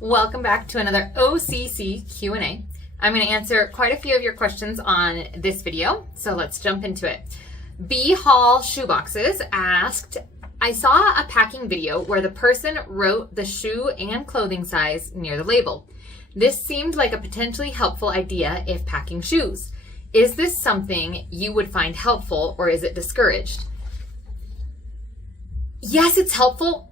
Welcome back to another OCC Q&A. I'm going to answer quite a few of your questions on this video, so let's jump into it. B Hall Shoeboxes asked, I saw a packing video where the person wrote the shoe and clothing size near the label. This seemed like a potentially helpful idea if packing shoes. Is this something you would find helpful or is it discouraged? Yes, it's helpful.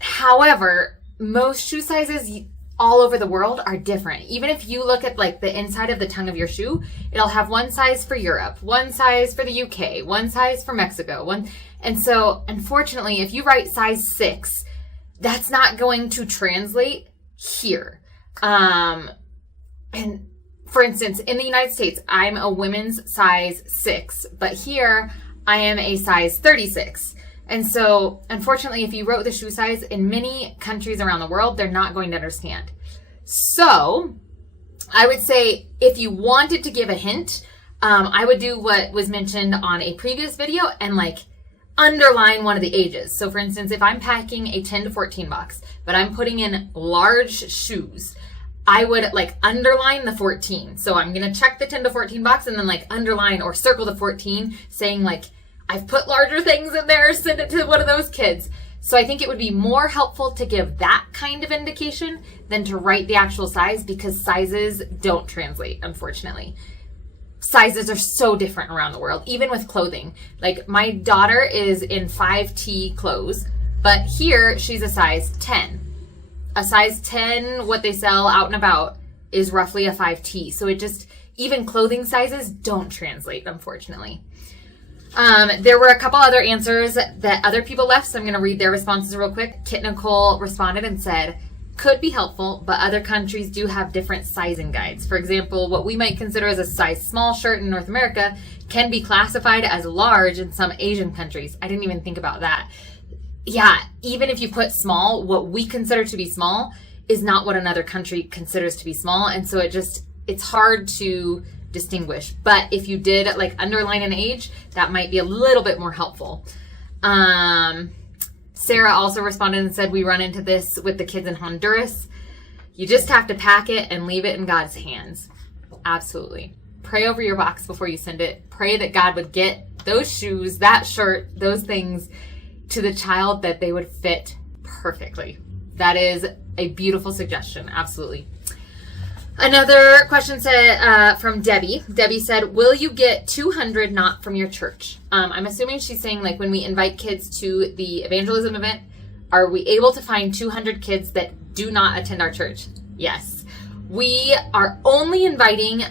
However, most shoe sizes all over the world are different. Even if you look at like the inside of the tongue of your shoe, it'll have one size for Europe, one size for the UK, one size for Mexico, and so unfortunately, if you write size 6, that's not going to translate here. And for instance, in the United States, I'm a women's size 6, but here I am a size 36. And so, unfortunately, if you wrote the shoe size in many countries around the world, they're not going to understand. So, I would say if you wanted to give a hint, I would do what was mentioned on a previous video and like underline one of the ages. So, for instance, if I'm packing a 10 to 14 box, but I'm putting in large shoes, I would like underline the 14. So, I'm going to check the 10 to 14 box and then like underline or circle the 14, saying like, I've put larger things in there, send it to one of those kids. So I think it would be more helpful to give that kind of indication than to write the actual size because sizes don't translate, unfortunately. Sizes are so different around the world, even with clothing. Like my daughter is in 5T clothes, but here she's a size 10. A size 10, what they sell out and about, is roughly a 5T. So it just, even clothing sizes don't translate, unfortunately. There were a couple other answers that other people left, so I'm going to read their responses real quick. Kit Nicole responded and said, could be helpful, but other countries do have different sizing guides. For example, what we might consider as a size small shirt in North America can be classified as large in some Asian countries. I didn't even think about that. Yeah, even if you put small, what we consider to be small is not what another country considers to be small, and so it's hard to distinguish. But if you did like underline an age, that might be a little bit more helpful. Sarah also responded and said, we run into this with the kids in Honduras. You just have to pack it and leave it in God's hands. Absolutely. Pray over your box before you send it. Pray that God would get those shoes, that shirt, those things to the child that they would fit perfectly. That is a beautiful suggestion. Absolutely. Another question said from Debbie. Debbie said, will you get 200 not from your church? I'm assuming she's saying like when we invite kids to the evangelism event, are we able to find 200 kids that do not attend our church? Yes. We are only inviting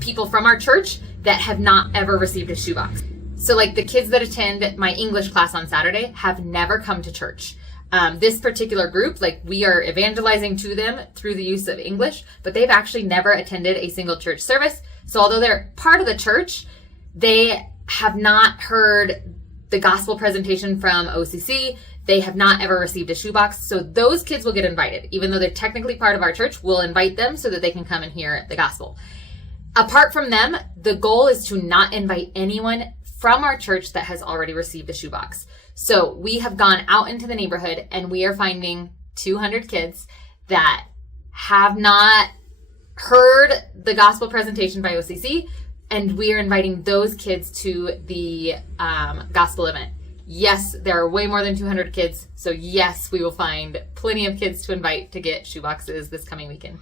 people from our church that have not ever received a shoebox. So like the kids that attend my English class on Saturday have never come to church. This particular group, like we are evangelizing to them through the use of English, but they've actually never attended a single church service. So although they're part of the church, they have not heard the gospel presentation from OCC. They have not ever received a shoebox. So those kids will get invited. Even though they're technically part of our church, we'll invite them so that they can come and hear the gospel. Apart from them, the goal is to not invite anyone from our church that has already received a shoebox. So we have gone out into the neighborhood and we are finding 200 kids that have not heard the gospel presentation by OCC, and we are inviting those kids to the gospel event. Yes, there are way more than 200 kids, so yes, we will find plenty of kids to invite to get shoeboxes this coming weekend.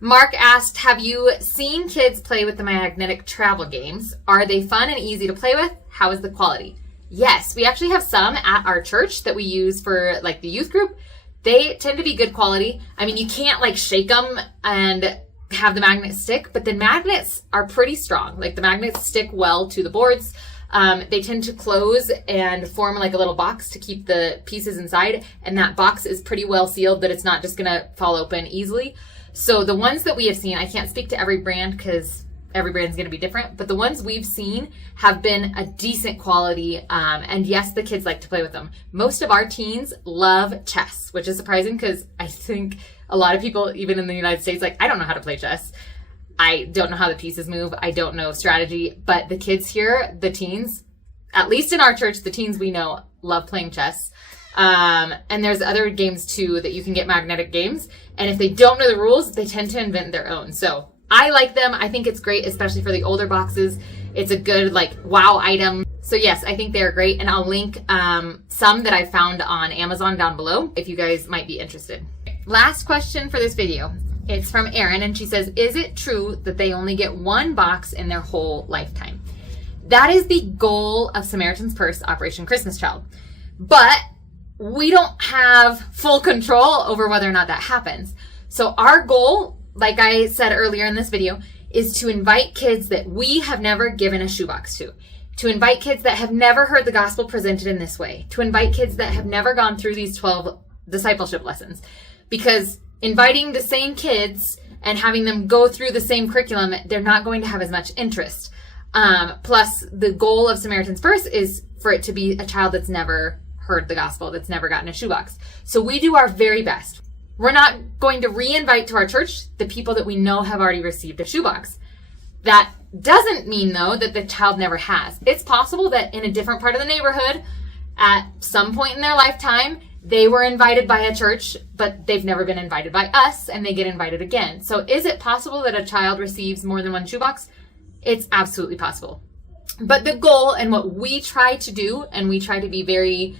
Mark asked, have you seen kids play with the magnetic travel games? Are they fun and easy to play with? How is the quality? Yes, we actually have some at our church that we use for like the youth group. They tend to be good quality. I mean, you can't like shake them and have the magnet stick, but the magnets are pretty strong. Like the magnets stick well to the boards. They tend to close and form like a little box to keep the pieces inside. And that box is pretty well sealed that it's not just going to fall open easily. So the ones that we have seen, I can't speak to every brand because every brand is going to be different, but the ones we've seen have been a decent quality. And yes, the kids like to play with them. Most of our teens love chess, which is surprising because I think a lot of people, even in the United States, like, I don't know how to play chess. I don't know how the pieces move. I don't know strategy, but the kids here, the teens, at least in our church, the teens we know love playing chess. And there's other games too that you can get magnetic games. And if they don't know the rules, they tend to invent their own. So I like them. I think it's great, especially for the older boxes. It's a good like wow item. So yes, I think they're great. And I'll link some that I found on Amazon down below if you guys might be interested. Last question for this video. It's from Erin, and she says, is it true that they only get one box in their whole lifetime? That is the goal of Samaritan's Purse Operation Christmas Child. But we don't have full control over whether or not that happens. So our goal, like I said earlier in this video, is to invite kids that we have never given a shoebox to invite kids that have never heard the gospel presented in this way, to invite kids that have never gone through these 12 discipleship lessons. Because inviting the same kids and having them go through the same curriculum, they're not going to have as much interest. Plus, the goal of Samaritan's Purse is for it to be a child that's never heard the gospel, that's never gotten a shoebox. So we do our very best. We're not going to re-invite to our church the people that we know have already received a shoebox. That doesn't mean, though, that the child never has. It's possible that in a different part of the neighborhood, at some point in their lifetime, they were invited by a church, but they've never been invited by us, and they get invited again. So is it possible that a child receives more than one shoebox? It's absolutely possible. But the goal and what we try to do, and we try to be very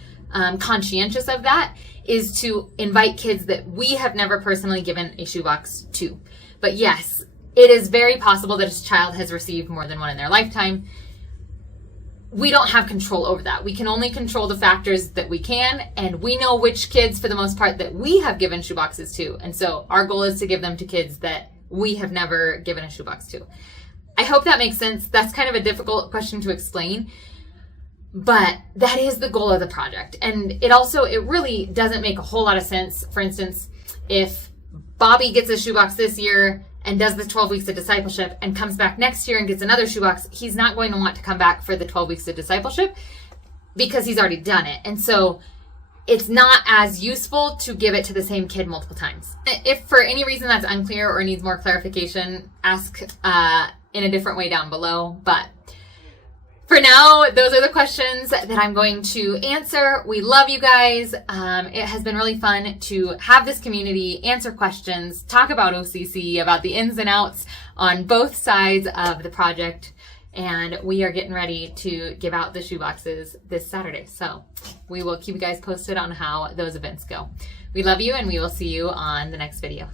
conscientious of that, is to invite kids that we have never personally given a shoebox to. But yes, it is very possible that a child has received more than one in their lifetime. We don't have control over that. We can only control the factors that we can, and we know which kids, for the most part, that we have given shoeboxes to. And so our goal is to give them to kids that we have never given a shoebox to. I hope that makes sense. That's kind of a difficult question to explain, but that is the goal of the project. And it really doesn't make a whole lot of sense. For instance, if Bobby gets a shoebox this year and does the 12 weeks of discipleship and comes back next year and gets another shoebox, he's not going to want to come back for the 12 weeks of discipleship because he's already done it. And so it's not as useful to give it to the same kid multiple times. If for any reason that's unclear or needs more clarification, ask in a different way down below. But for now, those are the questions that I'm going to answer. We love you guys. It has been really fun to have this community, answer questions, talk about OCC, about the ins and outs on both sides of the project. And we are getting ready to give out the shoeboxes this Saturday. So we will keep you guys posted on how those events go. We love you, and we will see you on the next video.